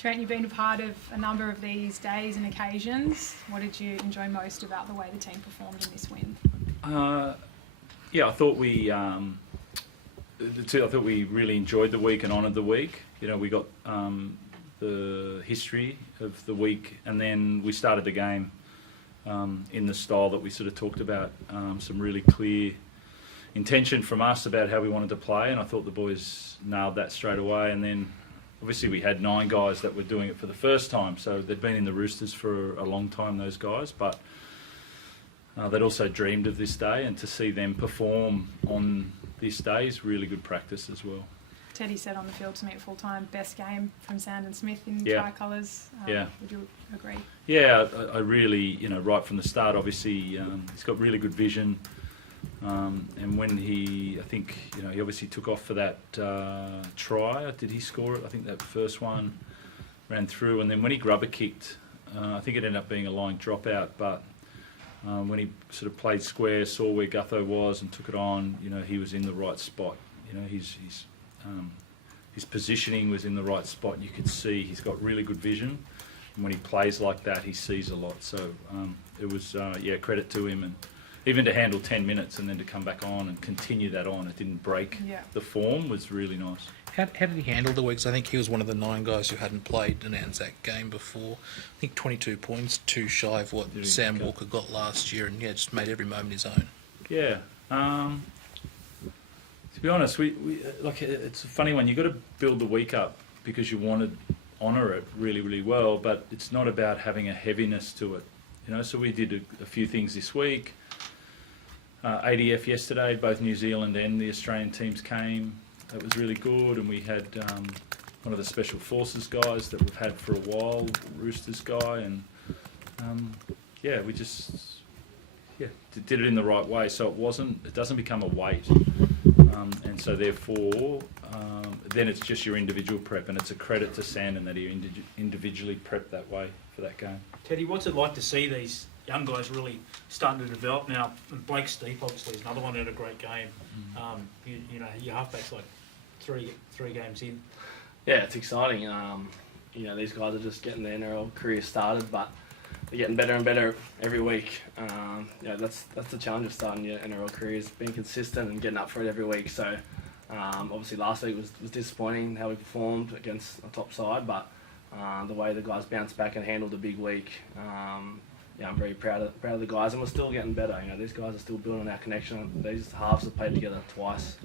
Trent, you've been a part of a number of these days and occasions. What did you enjoy most about the way the team performed in this win? I thought we really enjoyed the week and honoured the week. You know, we got the history of the week, and then we started the game in the style that we sort of talked about. Some really clear intention from us about how we wanted to play, and I thought the boys nailed that straight away. And then obviously we had 9 guys that were doing it for the first time, so they'd been in the Roosters for a long time, those guys, but they'd also dreamed of this day, and to see them perform on this day is really good practice as well. Teddy said on the field to me at full time, best game from Sandon Smith in tricolours. Would you agree? Yeah, I really, right from the start, obviously, he's got really good vision. And when he obviously took off for that try. Did he score it? I think that first one ran through, and then when he grubber kicked, I think it ended up being a line dropout, but when he sort of played square, saw where Gutho was and took it on, he was in the right spot. His positioning was in the right spot. You could see he's got really good vision, and when he plays like that, he sees a lot. So it was, credit to him, and even to handle 10 minutes and then to come back on and continue that on, it didn't break the form, was really nice. How did he handle the weeks? I think he was one of the 9 guys who hadn't played an Anzac game before. I think 22 points, 2 shy of what Sam Walker got last year, and just made every moment his own. Yeah. To be honest, we it's a funny one. You've got to build the week up because you want to honour it really, really well, but it's not about having a heaviness to it. So we did a few things this week. ADF yesterday, both New Zealand and the Australian teams came. That was really good, and we had one of the Special Forces guys that we've had for a while, Roosters guy, and we just did it in the right way, so it doesn't become a weight, and so therefore then it's just your individual prep, and it's a credit to Sandon that he individually prepped that way for that game. Teddy, what's it like to see these young guys really starting to develop now? And Blake Steep obviously is another one who had a great game. Your halfback's like three games in. Yeah, it's exciting. These guys are just getting their NRL career started, but they're getting better and better every week. That's the challenge of starting your NRL career, is being consistent and getting up for it every week. So obviously last week was disappointing how we performed against a top side, but the way the guys bounced back and handled a big week, I'm very proud of the guys, and we're still getting better. These guys are still building our connection. These halves have played together twice,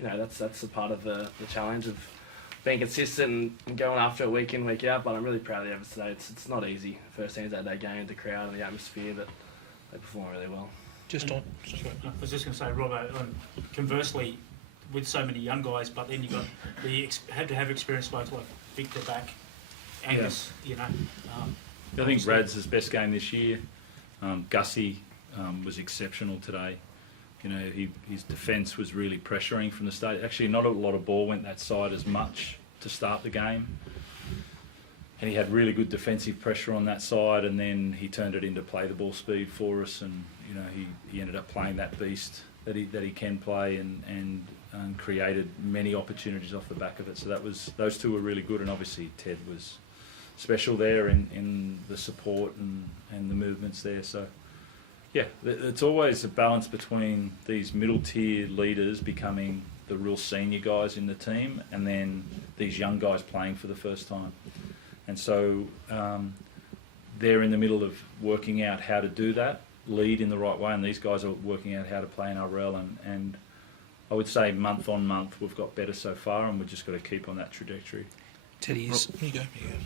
that's a part of the challenge of being consistent and going after it week in, week out. But I'm really proud of the efforts today. It's not easy. First Anzac Day game, the crowd and the atmosphere, but they perform really well. I was just going to say, Robbo, conversely, with so many young guys, but then you had to have experience both, like Victor back, Angus, I think Rad's his best game this year. Gussie was exceptional today. His defence was really pressuring from the start. Actually, not a lot of ball went that side as much to start the game. And he had really good defensive pressure on that side, and then he turned it into play the ball speed for us, and he ended up playing that beast that he can play, and created many opportunities off the back of it. So those two were really good, and obviously Ted was special there in the support and the movements there. So it's always a balance between these middle tier leaders becoming the real senior guys in the team, and then these young guys playing for the first time. And so they're in the middle of working out how to do that, lead in the right way, and these guys are working out how to play in RL, and I would say month on month we've got better so far, and we've just got to keep on that trajectory. Teddy, you go.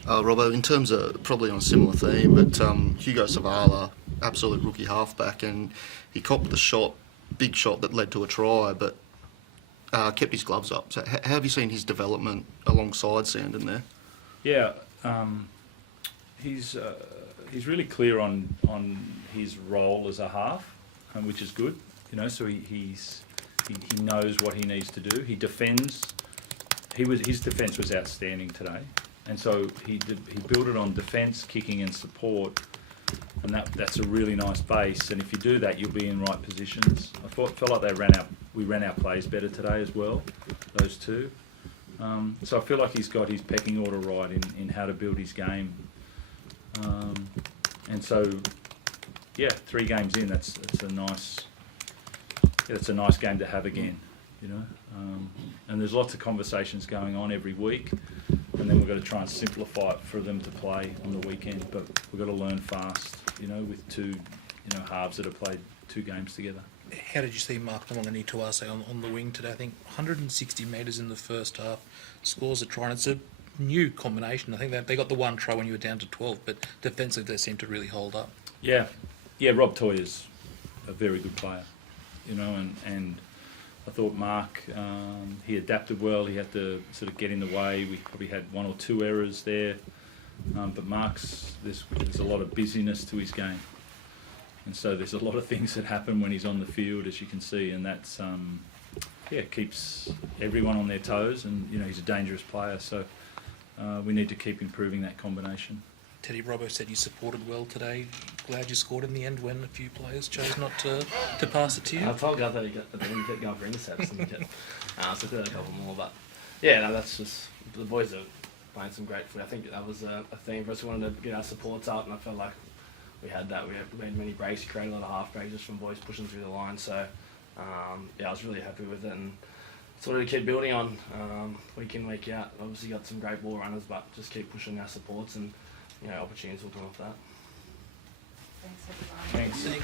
Robbo, in terms of, probably on a similar theme, but Hugo Savala, absolute rookie halfback, and he copped the shot, big shot that led to a try, but kept his gloves up. So how have you seen his development alongside Sandon there? Yeah, he's really clear on his role as a half, which is good. So he knows what he needs to do. He defends. His defence was outstanding today, and so he built it on defence, kicking, and support, and that's a really nice base. And if you do that, you'll be in right positions. I felt like we ran our plays better today as well. Those two. So I feel like he's got his pecking order right in how to build his game. And so, yeah, 3 games in, that's a nice game to have again, you know. And there's lots of conversations going on every week, and then we've got to try and simplify it for them to play on the weekend. But we've got to learn fast, you know, with 2, halves that have played 2 games together. How did you see Mark Tuase on the wing today? I think 160 metres in the first half, scores a try, and it's a new combination. I think that they got the 1 try when you were down to 12, but defensively they seem to really hold up. Yeah, Rob Toyer's a very good player, you know, and I thought Mark, he adapted well. He had to sort of get in the way. We probably had 1 or 2 errors there, but Mark's, there's a lot of busyness to his game. And so there's a lot of things that happen when he's on the field, as you can see, and that's, keeps everyone on their toes, and, you know, he's a dangerous player, so we need to keep improving that combination. Teddy, Robbo said you supported well today. Glad you scored in the end when a few players chose not to pass it to you. I told Gus that he kept going for intercepts and so did a couple more, but yeah, no, that's just, the boys are playing some great footy. I think that was a theme for us. We wanted to get our supports up, and I felt like we had that. We made many breaks, created a lot of half breaks just from boys pushing through the line. So I was really happy with it, and sort of keep building on week in, week out. Obviously got some great ball runners, but just keep pushing our supports, and, you know, opportunities will come off that. Thanks, everyone. Thanks. Thank you.